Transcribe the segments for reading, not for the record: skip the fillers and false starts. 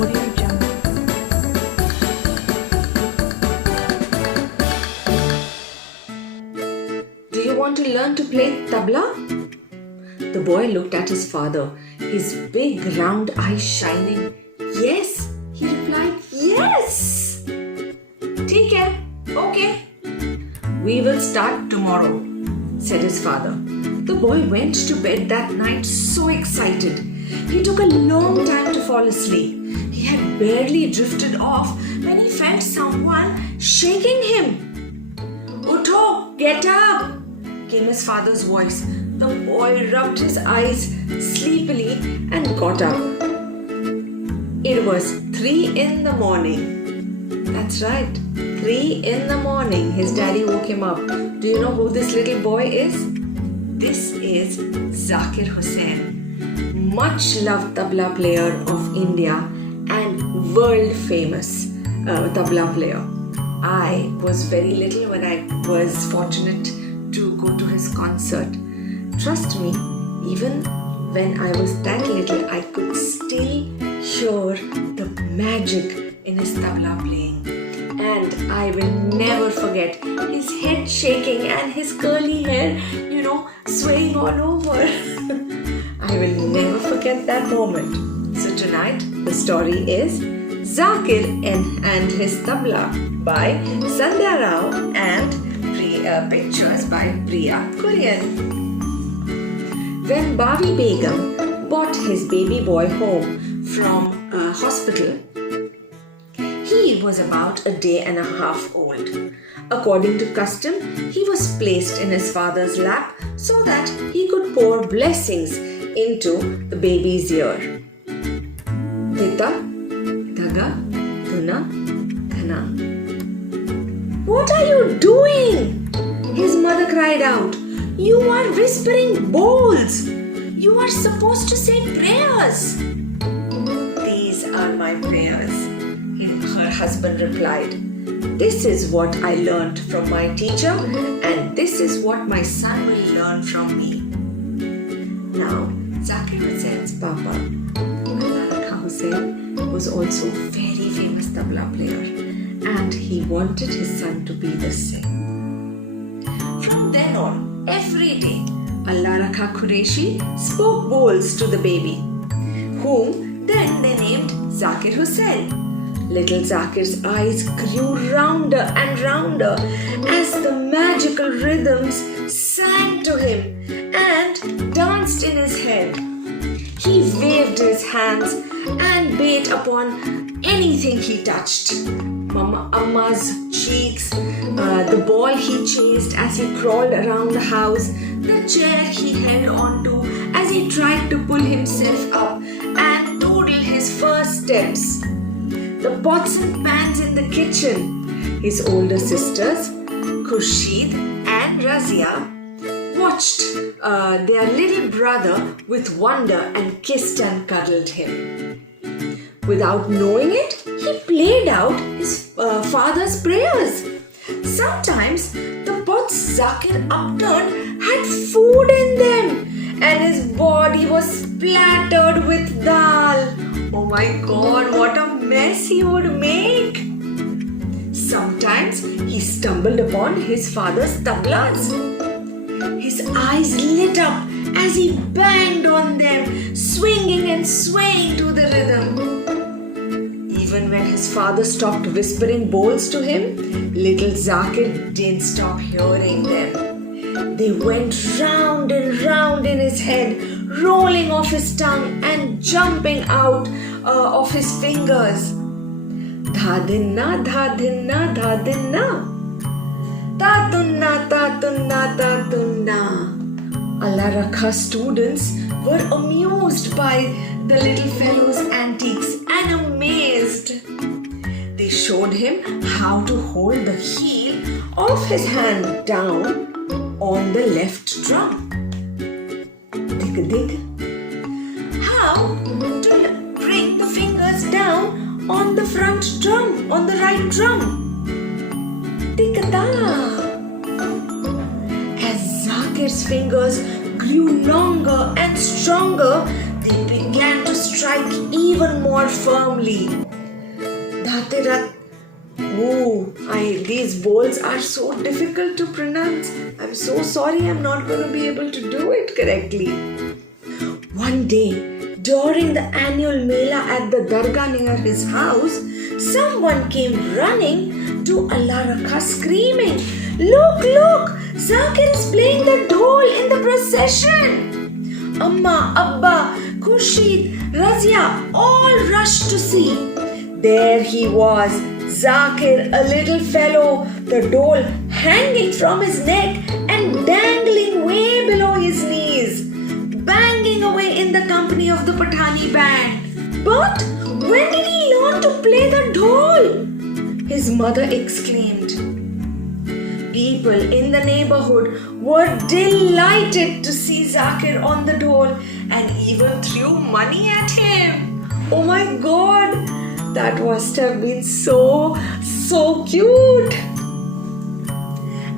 Audio Jungle. Do you want to learn to play tabla? The boy looked at his father, his big round eyes shining. Yes, he replied, yes. Take care. Okay. We will start tomorrow, said his father. The boy went to bed that night so excited. He took a long time to fall asleep. He had barely drifted off when he felt someone shaking him. Utho, get up, came his father's voice. The boy rubbed his eyes sleepily and got up. It was 3 in the morning. That's right, 3 in the morning. His daddy woke him up. Do you know who this little boy is? This is Zakir Hussain, much loved tabla player of India and world famous tabla player. I was very little when I was fortunate to go to his concert. Trust me, even when I was that little, I could still hear the magic in his tabla playing. And I will never forget his head shaking and his curly hair, swaying all over. I will never forget that moment. So tonight, the story is Zakir and his tabla by Sandhya Rao and pictures by Priya Kurian. When Babi Begum brought his baby boy home from hospital, he was about a day and a half old. According to custom, he was placed in his father's lap so that he could pour blessings into the baby's ear. Dita, Daga, Duna, Dhana. What are you doing? His mother cried out. You are whispering bowls. You are supposed to say prayers. These are my prayers, her husband replied. This is what I learned from my teacher, and this is what my son will learn from me. Now, Zakir Hussain's papa, Nirali Hussain, was also a very famous tabla player, and he wanted his son to be the same. From then on, every day, Allah Rakha Qureshi spoke bowls to the baby, whom then they named Zakir Hussain. Little Zakir's eyes grew rounder and rounder as the magical rhythms sang to him and danced in his head. He waved his hands and beat upon anything he touched. Mama Amma's cheeks, the ball he chased as he crawled around the house, the chair he held onto as he tried to pull himself up and toddle his first steps. The pots and pans in the kitchen. His older sisters, Khurshid and Razia, watched their little brother with wonder and kissed and cuddled him. Without knowing it, he played out his father's prayers. Sometimes the pots Zakir upturned had food in them and his body was splattered with dal. Oh my God, what a mess he would make! Sometimes he stumbled upon his father's tablas. His eyes lit up as he banged on them, swinging and swaying to the rhythm. Even when his father stopped whispering bowls to him, little Zakir didn't stop hearing them. They went round and round in his head, rolling off his tongue and jumping out of his fingers. Dhadinna, dhadinna, dhadinna. Tatunna, tatunna, tatunna. Allah Rakha students were amused by the little fellow's antics and amazed. They showed him how to hold the heel of his hand down on the left drum. Dig, dig. How to bring the fingers down on the front drum, on the right drum. Tik-da. As Zakir's fingers grew longer and stronger, they began to to strike even more firmly. Dhatirat. These bowls are so difficult to pronounce. I'm so sorry, I'm not going to be able to do it correctly. One day, during the annual Mela at the Dargah near his house, someone came running to Allah Rakha screaming, "Look, look! Zakir is playing the dhol in the procession!" Amma, Abba, Khurshid, Razia all rushed to see. There he was, Zakir, a little fellow, the dhol hanging from his neck and dangling way below his knees, banging away in the company of the Pathani band. But when did he learn to play the dhol? His mother exclaimed. People in the neighborhood were delighted to see Zakir on the dhol and even threw money at him. Oh my God, that must have been so cute.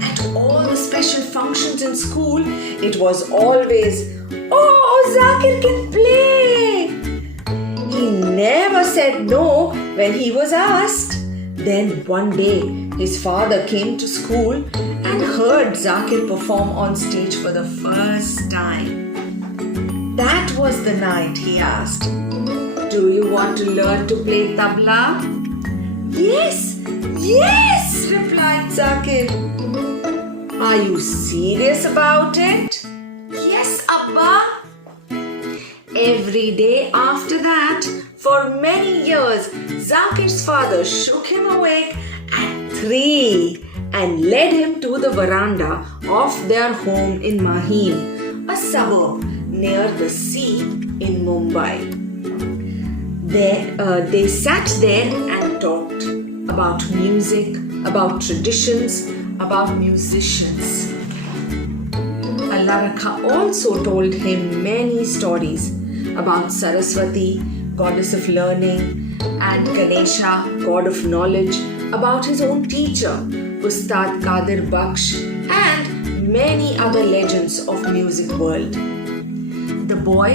At all the special functions in school, it was always, "Oh, Zakir can play." He never said no when he was asked. Then one day, his father came to school and heard Zakir perform on stage for the first time. That was the night he asked, "Do you want to learn to play tabla?" Yes, replied Zakir. Are you serious about it? Yes, Abba. Every day after that, for many years, Zakir's father shook him awake at 3 and led him to the veranda of their home in Mahim, a suburb near the sea in Mumbai. They sat there and talked about music, about traditions, about musicians. Allah Rakha also told him many stories about Saraswati, goddess of learning, and Ganesha, god of knowledge, about his own teacher, Ustad Qadir Baksh, and many other legends of music world. The boy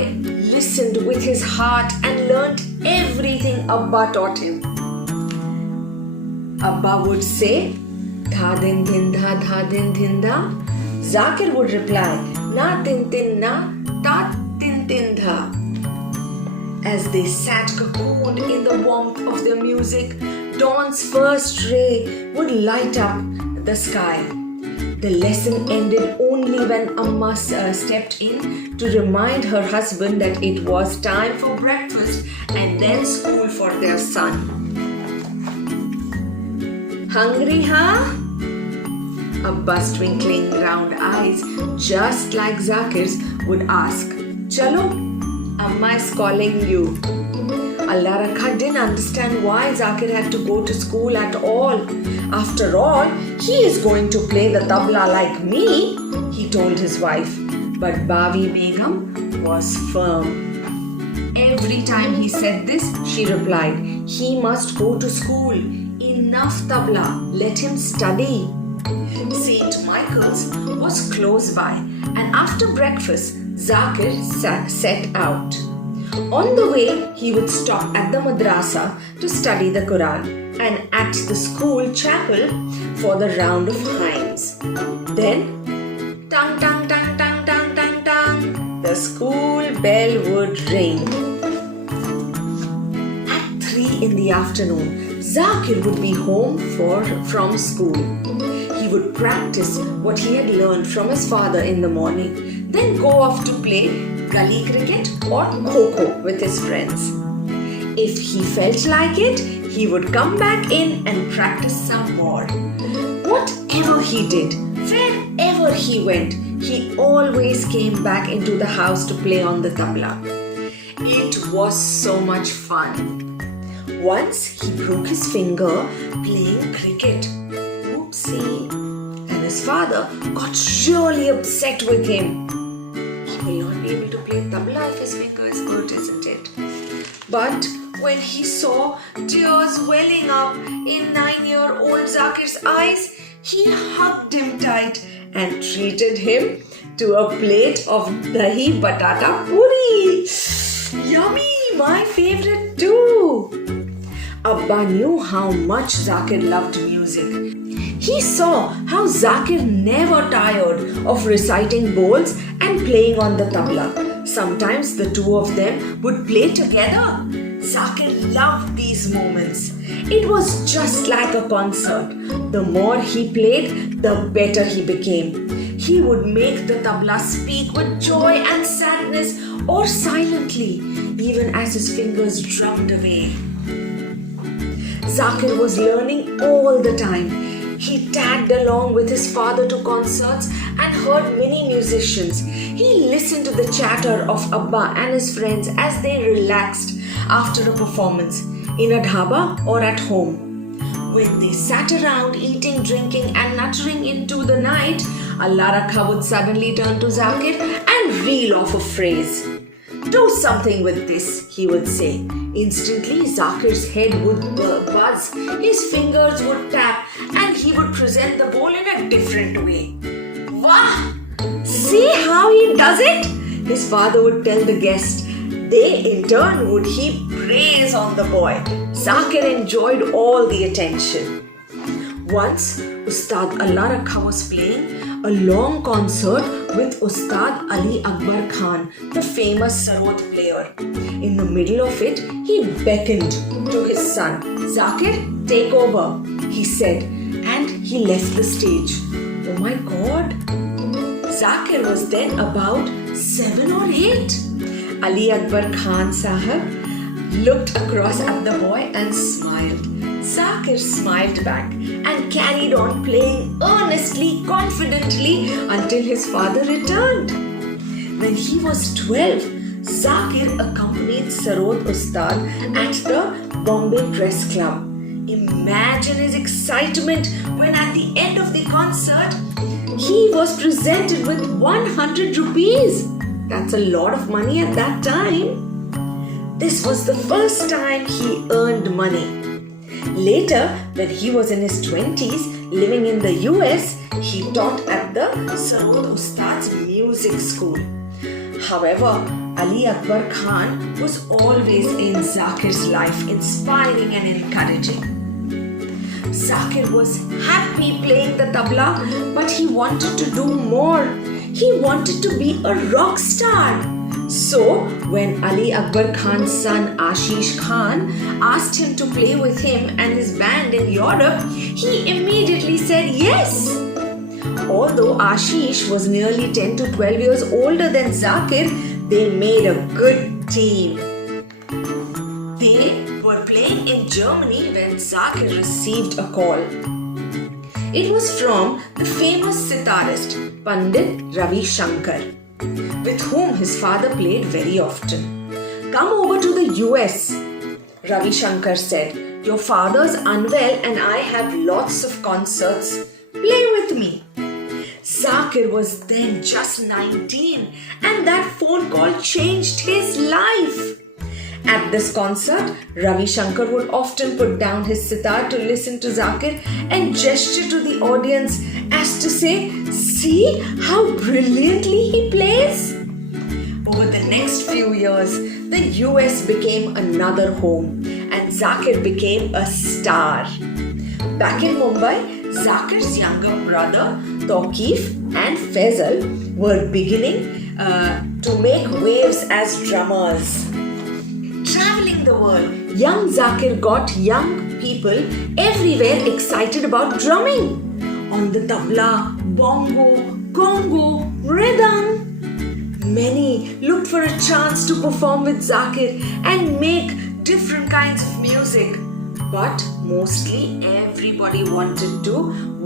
listened with his heart and learnt everything Abba taught him. Abba would say, "Dha din dhinda, dha din dhinda." Zakir would reply, "Na tin tin na, ta tin tin dha." As they sat cocooned in the warmth of their music, dawn's first ray would light up the sky. The lesson ended only when Amma stepped in to remind her husband that it was time for breakfast and then school for their son. Hungry, huh? Abba's twinkling round eyes, just like Zakir's, would ask, "Chalo, Amma is calling you." Allah Rakha didn't understand why Zakir had to go to school at all. After all, he is going to play the tabla like me, he told his wife. But Bavi Begum was firm. Every time he said this, she replied, "He must go to school. Enough tabla. Let him study." St. Michael's was close by, and after breakfast, Zakir set out. On the way, he would stop at the madrasa to study the Quran and at the school chapel for the round of hymns. Then, tang tang tang tang tang tang tang, the school bell would ring. At 3 in the afternoon, Zakir would be home from school. He would practice what he had learned from his father in the morning, then go off to play gully cricket or kho-kho with his friends. If he felt like it, he would come back in and practice some more. Whatever he did, wherever he went, he always came back into the house to play on the tabla. It was so much fun. Once he broke his finger playing cricket. Oopsie. And his father got really upset with him. He will not be able to play tabla if his finger is hurt, isn't it? But when he saw tears welling up in 9-year-old Zakir's eyes, he hugged him tight and treated him to a plate of dahi batata puri. Yummy! my favorite too. Abba knew how much Zakir loved music. He saw how Zakir never tired of reciting bowls and playing on the tabla. Sometimes the two of them would play together. Zakir loved these moments. It was just like a concert. The more he played, the better he became. He would make the tabla speak with joy and sadness or silently, even as his fingers drummed away. Zakir was learning all the time. He tagged along with his father to concerts and heard many musicians. He listened to the chatter of Abba and his friends as they relaxed after a performance, in a dhaba or at home. When they sat around eating, drinking and nuttering into the night, Allah Rakha would suddenly turn to Zakir and reel off a phrase. "Do something with this," he would say. Instantly, Zakir's head would buzz, his fingers would tap, and he would present the bowl in a different way. "Wow! See how he does it?" his father would tell the guests. They in turn would heap praise on the boy. Zakir enjoyed all the attention. Once, Ustad Allah Rakha was playing a long concert with Ustad Ali Akbar Khan, the famous sarod player. In the middle of it, he beckoned to his son. "Zakir, take over," he said, and he left the stage. Oh my God! Zakir was then about 7 or 8. Ali Akbar Khan Sahab looked across at the boy and smiled. Zakir smiled back and carried on playing earnestly, confidently until his father returned. When he was 12, Zakir accompanied Sarod Ustad at the Bombay Press Club. Imagine his excitement when at the end of the concert, he was presented with 100 rupees. That's a lot of money at that time. This was the first time he earned money. Later, when he was in his 20s, living in the US, he taught at the Sarod Ustad's music school. However, Ali Akbar Khan was always in Zakir's life, inspiring and encouraging. Zakir was happy playing the tabla, but he wanted to do more. He wanted to be a rock star. So, when Ali Akbar Khan's son Ashish Khan asked him to play with him and his band in Europe, he immediately said yes. Although Ashish was nearly 10 to 12 years older than Zakir, they made a good team. They were playing in Germany when Zakir received a call. It was from the famous sitarist Pandit Ravi Shankar, with whom his father played very often. "Come over to the US," Ravi Shankar said. "Your father's unwell and I have lots of concerts. Play with me." Zakir was then just 19 and that phone call changed his life. At this concert, Ravi Shankar would often put down his sitar to listen to Zakir and gesture to the audience as to say, "See how brilliantly he plays." Over the next few years, the US became another home and Zakir became a star. Back in Mumbai, Zakir's younger brother, Tawqif and Faisal were beginning to make waves as drummers. Traveling the world, young Zakir got young people everywhere excited about drumming. On the tabla, bongo, congo, rhythm. Many looked for a chance to perform with Zakir and make different kinds of music. But mostly everybody wanted to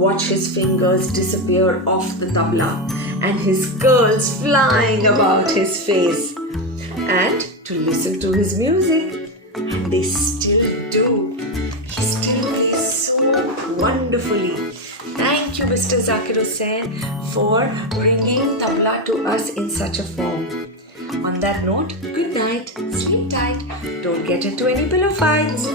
watch his fingers disappear off the tabla and his curls flying about his face. And to listen to his music, and they still do. He still plays so wonderfully. Thank you, Mr. Zakir Hussain, for bringing tabla to us in such a form. On that note, good night, sleep tight, don't get into any pillow fights.